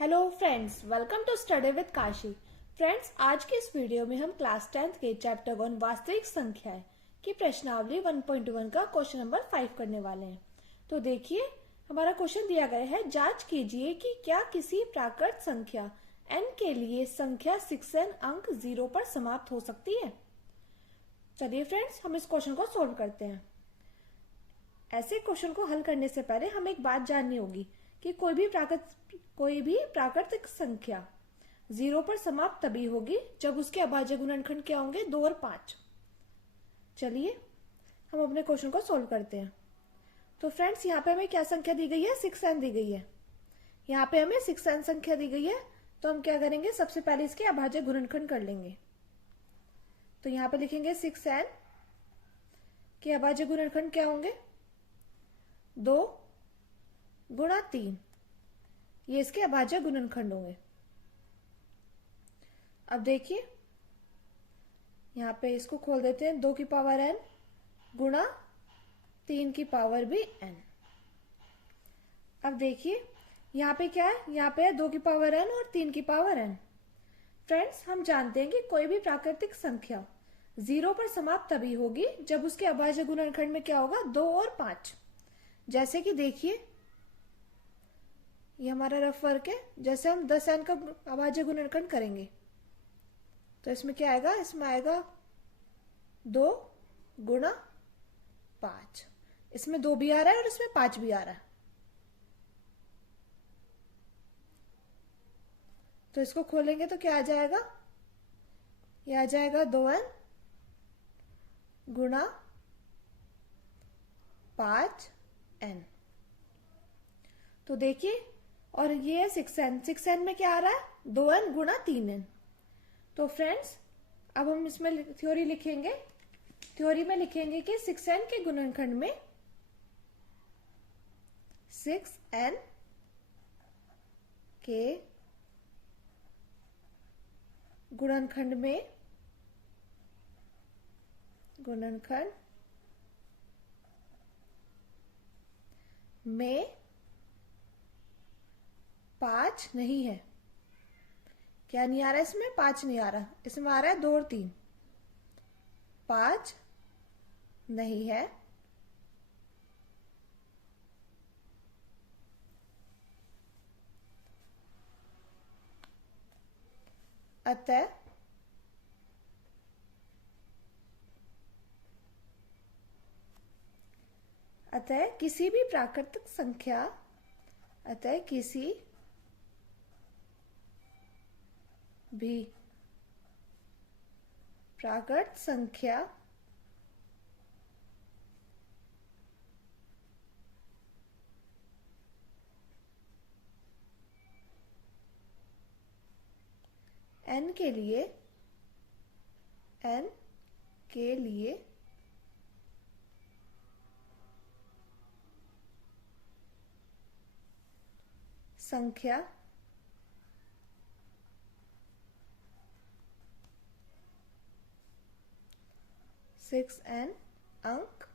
Hello friends, welcome to study with Kashi. Friends, आज के इस वीडियो में हम क्लास 10th के चैप्टर 1 वास्तविक संख्याएं की प्रश्नावली 1.1 का क्वेश्चन नंबर 5 करने वाले हैं। तो देखिए, हमारा क्वेश्चन दिया गया है, जांच कीजिए कि क्या किसी प्राकृत संख्या n के लिए संख्या 6n अंक 0 पर समाप्त हो सकती है। चलिए फ्रेंड्स, हम इस क्वेश्चन को सोल्व करते हैं। ऐसे क्वेश्चन को हल करने से पहले हमें एक बात जाननी होगी कि कोई भी प्राकृतिक संख्या 0 पर समाप्त तभी होगी जब उसके अभाज्य गुणनखंड क्या होंगे, 2 और 5। चलिए हम अपने क्वेश्चन को सोल्व करते हैं। तो फ्रेंड्स, यहाँ पे हमें क्या संख्या दी गई है, 6n दी गई है। यहाँ पे हमें 6n संख्या दी गई है, तो हम क्या करेंगे, सबसे पहले इसके अभाज्य गुणनखंड कर लेंगे। तो यहाँ पे लिखेंगे 6n के अभाज्य गुणनखंड क्या होंगे, 2 गुणा 3, ये इसके अभाज्य गुणनखंड होंगे। अब देखिए, यहां पे इसको खोल देते हैं, 2 की पावर n गुणा 3 की पावर भी n। अब देखिए यहाँ पे क्या है, यहाँ पे है 2 की पावर n और 3 की पावर n। फ्रेंड्स, हम जानते हैं कि कोई भी प्राकृतिक संख्या 0 पर समाप्त तभी होगी जब उसके अभाज्य गुणनखंड में क्या होगा, 2 और 5। जैसे कि देखिए, ये हमारा रफ वर्क है। जैसे हम 10n का अभाज्य गुणनखंड करेंगे तो इसमें क्या आएगा, इसमें आएगा 2 गुणा 5। इसमें 2 भी आ रहा है और इसमें 5 भी आ रहा है। तो इसको खोलेंगे तो क्या आ जाएगा, ये आ जाएगा 2n गुणा 5n। तो देखिए, और ये है 6n में क्या आ रहा है, 2n गुणा 3n। तो फ्रेंड्स, अब हम इसमें थ्योरी लिखेंगे। थ्योरी में लिखेंगे कि 6n के गुणनखंड में 6n के गुणनखंड में 5 नहीं है। क्या नहीं आ रहा है इसमें, 5 नहीं आ रहा, इसमें आ रहा है 2 और 3। 5 नहीं है, अतः किसी भी प्राकृतिक संख्या, अतः किसी भी प्राकृत संख्या n के लिए संख्या 6n अंक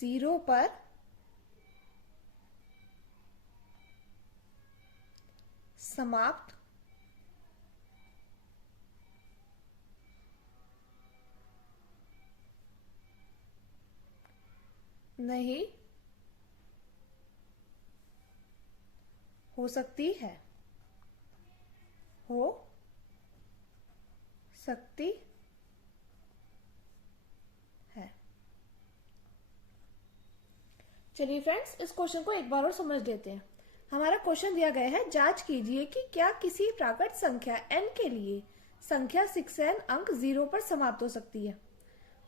0 पर समाप्त नहीं हो सकती है, हो सकती है। चलिए फ्रेंड्स, इस क्वेश्चन को एक बार और समझ लेते हैं। हमारा क्वेश्चन दिया गया है, जांच कीजिए कि क्या किसी प्राकृत संख्या n के लिए संख्या 6n अंक 0 पर समाप्त हो सकती है।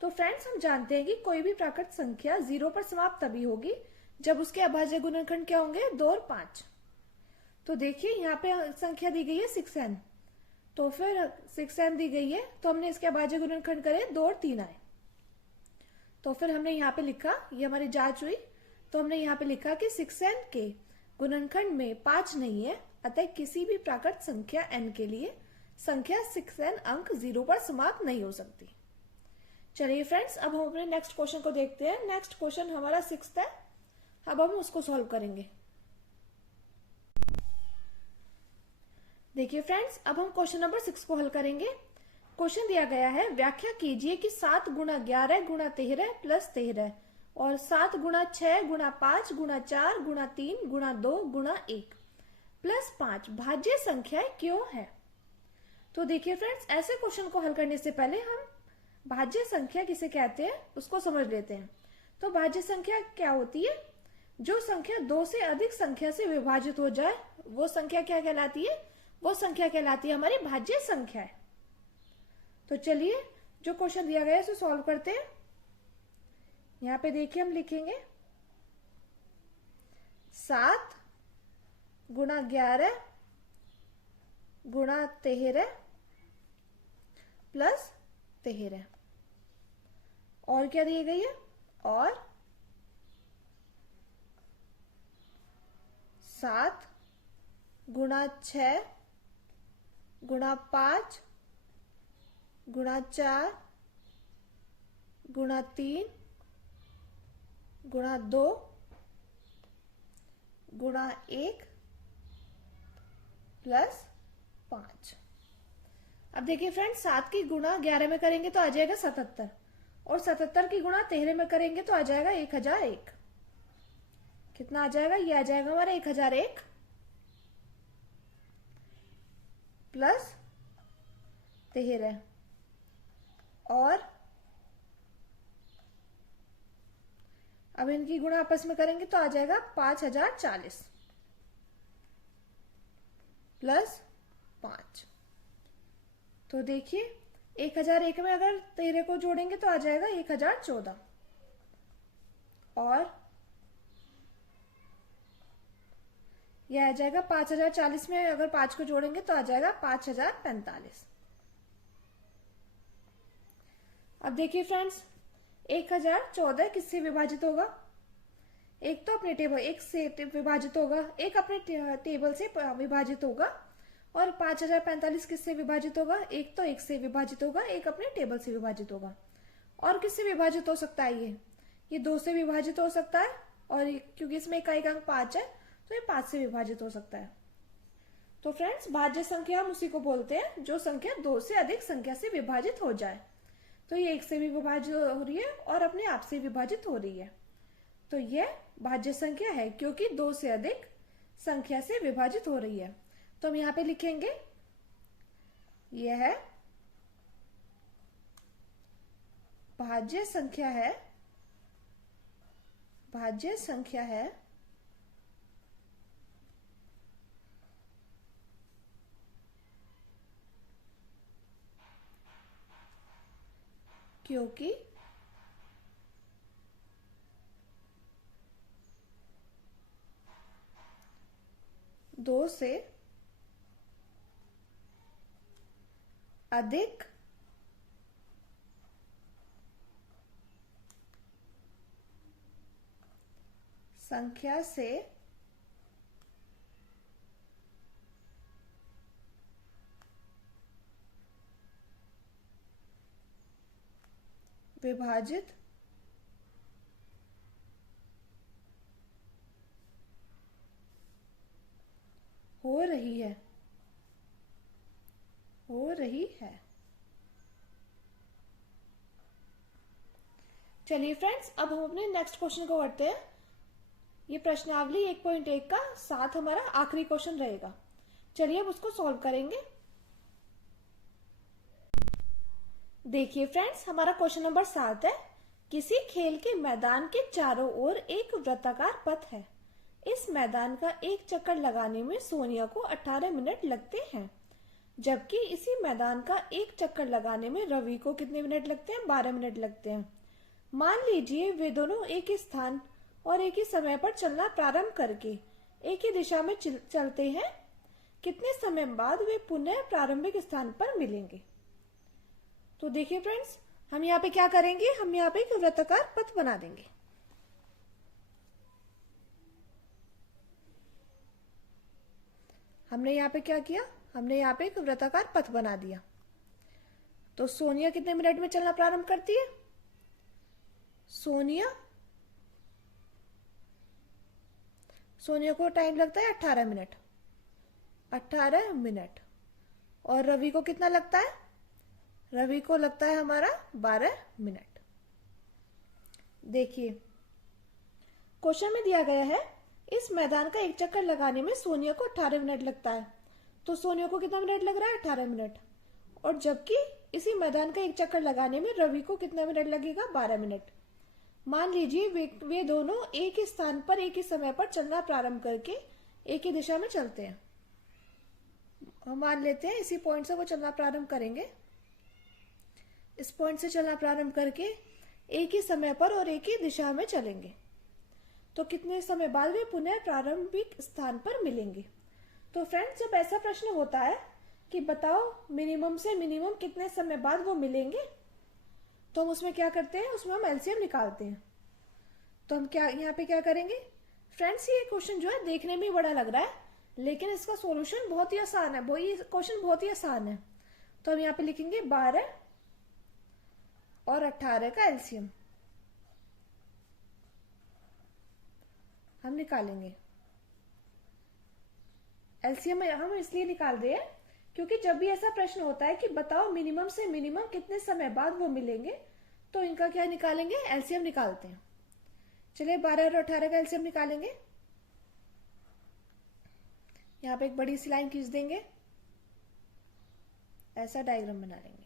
तो फ्रेंड्स, हम जानते हैं कि कोई भी प्राकृत संख्या 0 पर समाप्त तभी होगी जब उसके अभाज्य गुणनखंड क्या होंगे, 2 और 5। तो देखिए, यहाँ पे संख्या दी गई है 6n, तो फिर 6n दी गई है, तो हमने इसके अभाज्य गुणनखंड करे, 2 और 3 आए। तो फिर हमने यहाँ पे लिखा, ये हमारी जांच हुई, तो हमने यहाँ पे लिखा कि 6n के गुणनखंड में 5 नहीं है, अतः किसी भी प्राकृत संख्या n के लिए संख्या 6n अंक 0 पर समाप्त नहीं हो सकती। चलिए फ्रेंड्स, अब हम अपने नेक्स्ट क्वेश्चन को देखते हैं। नेक्स्ट क्वेश्चन हमारा 6th है। अब हम उसको सॉल्व करेंगे। देखिए फ्रेंड्स, अब हम क्वेश्चन नंबर 6 को हल करेंगे। क्वेश्चन दिया गया है, व्याख्या कीजिए कि 7 गुणा 11 गुणा 13 प्लस 13 और 7 गुणा 6 गुणा 5 गुणा 4 गुणा 3 गुणा 2 गुणा 1 प्लस 5 भाज्य संख्या क्यों है। तो देखिए फ्रेंड्स, ऐसे क्वेश्चन को हल करने से पहले हम भाज्य संख्या किसे कहते हैं उसको समझ लेते हैं। तो भाज्य संख्या क्या होती है? जो संख्या 2 से अधिक संख्या से विभाजित हो जाए वो संख्या क्या कहलाती है? वो संख्या कहलाती है हमारी भाज्य संख्या है। तो चलिए जो क्वेश्चन दिया गया है उसे सॉल्व करते हैं। यहां पे देखिए हम लिखेंगे 7 गुणा 11 गुणा 13 प्लस 13 और क्या दी गई है? और 7 गुणा 6 गुणा 5 गुणा 4 गुणा 3 गुणा 2 गुणा 1 प्लस 5। अब देखिए फ्रेंड्स, 7 की गुणा 11 में करेंगे तो आ जाएगा 77 और 77 की गुणा 13 में करेंगे तो आ जाएगा 1001। कितना आ जाएगा? ये आ जाएगा हमारा 1001 प्लस 13 और अब इनकी गुणा आपस में करेंगे तो आ जाएगा 5040 प्लस 5। तो देखिए 1001 में अगर 13 को जोड़ेंगे तो आ जाएगा 1014 और यह आ जाएगा 5040 में अगर 5 को जोड़ेंगे तो आ जाएगा 5045। अब देखिए फ्रेंड्स, 1014 किससे विभाजित होगा? एक तो अपने टेबल एक से विभाजित होगा, एक अपने टेबल से विभाजित होगा और 5045 किससे विभाजित होगा? एक तो एक से विभाजित होगा, एक अपने टेबल से विभाजित होगा। और किससे विभाजित हो सकता है? ये 2 से विभाजित हो सकता है और क्योंकि इसमें इकाई का अंक 5 है तो ये 5 से विभाजित हो सकता है। तो फ्रेंड्स, भाज्य संख्या हम उसी को बोलते हैं जो संख्या 2 से अधिक संख्या से विभाजित हो जाए। तो ये 1 से भी विभाजित हो रही है और अपने आप से विभाजित हो रही है, तो यह भाज्य संख्या है क्योंकि 2 से अधिक संख्या से विभाजित हो रही है। तो हम यहां पे लिखेंगे यह भाज्य संख्या है, भाज्य संख्या है क्योंकि 2 से अधिक संख्या से विभाजित हो रही है, हो रही है। चलिए फ्रेंड्स, अब हम अपने नेक्स्ट क्वेश्चन को बढ़ते हैं। ये प्रश्नावली 1.1 का 7 हमारा आखिरी क्वेश्चन रहेगा। चलिए अब उसको सॉल्व करेंगे। देखिए फ्रेंड्स, हमारा क्वेश्चन नंबर 7 है, किसी खेल के मैदान के चारों ओर एक वृत्ताकार पथ है। इस मैदान का एक चक्कर लगाने में सोनिया को 18 मिनट लगते हैं, जबकि इसी मैदान का एक चक्कर लगाने में रवि को कितने मिनट लगते हैं? 12 मिनट लगते हैं। मान लीजिए वे दोनों एक ही स्थान और एक ही समय पर चलना प्रारंभ करके एक ही दिशा में चलते हैं। कितने समय बाद वे पुनः प्रारंभिक स्थान पर मिलेंगे? तो देखिए फ्रेंड्स, हम यहाँ पे क्या करेंगे? हम यहाँ पे एक वृत्ताकार पथ बना देंगे। हमने यहाँ पे क्या किया? हमने यहाँ पे एक वृत्ताकार पथ बना दिया। तो सोनिया कितने मिनट में चलना प्रारंभ करती है? सोनिया सोनिया को टाइम लगता है 18 मिनट, 18 मिनट। और रवि को कितना लगता है? रवि को लगता है हमारा 12 मिनट। देखिए क्वेश्चन में दिया गया है इस मैदान का एक चक्कर लगाने में सोनिया को 18 मिनट लगता है। तो सोनिया को कितना मिनट लग रहा है? 18 मिनट। और जबकि इसी मैदान का एक चक्कर लगाने में रवि को कितना मिनट लगेगा? 12 मिनट। मान लीजिए वे दोनों एक ही स्थान पर एक ही समय पर चलना प्रारंभ करके एक ही दिशा में चलते हैं। हम मान लेते हैं इसी पॉइंट से वो चलना प्रारंभ करेंगे। इस पॉइंट से चलना प्रारंभ करके एक ही समय पर और एक ही दिशा में चलेंगे। तो कितने समय बाद वे पुनः प्रारंभिक स्थान पर मिलेंगे? तो फ्रेंड्स, जब ऐसा प्रश्न होता है कि बताओ मिनिमम से मिनिमम कितने समय बाद वो मिलेंगे, तो हम उसमें क्या करते हैं? उसमें हम एलसीएम निकालते हैं। तो हम क्या यहाँ पे क्या करेंगे? फ्रेंड्स, ये क्वेश्चन जो है देखने में बड़ा लग रहा है, लेकिन इसका सॉल्यूशन बहुत ही आसान है। वही क्वेश्चन बहुत ही आसान है। तो हम यहाँ पे लिखेंगे 12 और 18 का एलसीएम हम निकालेंगे। एलसीएम हम इसलिए निकाल रहे हैं क्योंकि जब भी ऐसा प्रश्न होता है कि बताओ मिनिमम से मिनिमम कितने समय बाद वो मिलेंगे, तो इनका क्या निकालेंगे? एलसीएम निकालते हैं। चलिए 12 और 18 का एलसीएम निकालेंगे। यहाँ पे एक बड़ी सी लाइन खींच देंगे, ऐसा डायग्राम बना लेंगे।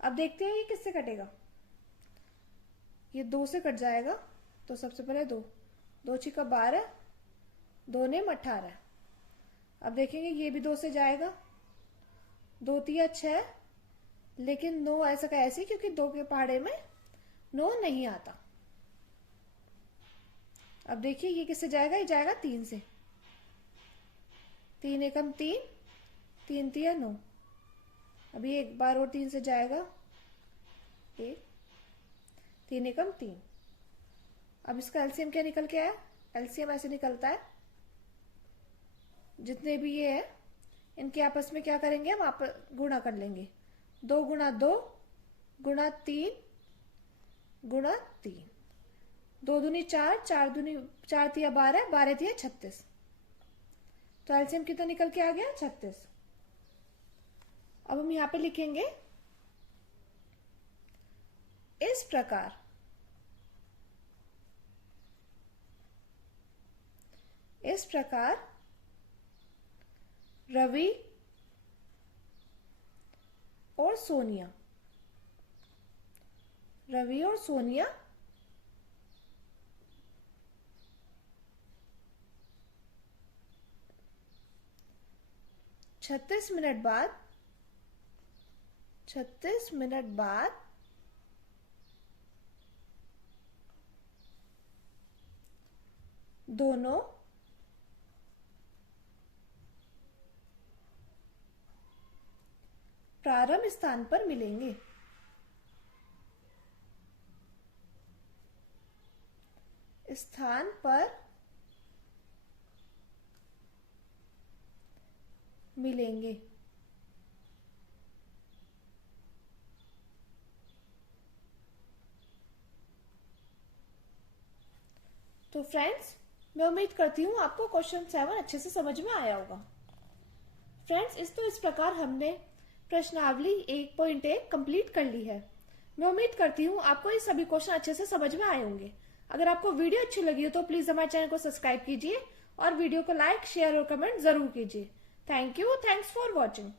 अब देखते हैं ये किससे कटेगा। ये 2 से कट जाएगा। तो सबसे पहले 2 2 छिका 12, 2 ने 18। अब देखेंगे ये भी 2 से जाएगा, 2 तिया 6, लेकिन 9 ऐसा का ऐसे क्योंकि 2 के पहाड़े में 9 नहीं आता। अब देखिए ये किससे जाएगा? ये जाएगा 3 से। 3 एकम 3, 3 तिया 9। अभी एक बार और 3 से जाएगा, 1, 3 एकम 3। अब इसका एलसीएम क्या निकल के आया? एलसीएम ऐसे निकलता है, जितने भी ये है इनके आपस में क्या करेंगे? हम गुणा कर लेंगे। 2 गुणा 2 गुणा 3 गुणा 3। 2 दूनी 4, 4 तिया 12, 12 तिया 36। तो एलसीएम कितना निकल के आ गया? 36। अब हम यहां पे लिखेंगे इस प्रकार रवि और सोनिया 36 मिनट बाद दोनों प्रारंभ स्थान पर मिलेंगे। स्थान पर मिलेंगे। तो फ्रेंड्स, मैं उम्मीद करती हूँ आपको क्वेश्चन 7 अच्छे से समझ में आया होगा। फ्रेंड्स, इस प्रकार हमने प्रश्नावली 1.1 कंप्लीट कर ली है। मैं उम्मीद करती हूँ आपको ये सभी क्वेश्चन अच्छे से समझ में आए होंगे। अगर आपको वीडियो अच्छी लगी हो तो प्लीज हमारे चैनल को सब्सक्राइब कीजिए और वीडियो को लाइक, शेयर और कमेंट जरूर कीजिए। Thank you. Thanks for watching.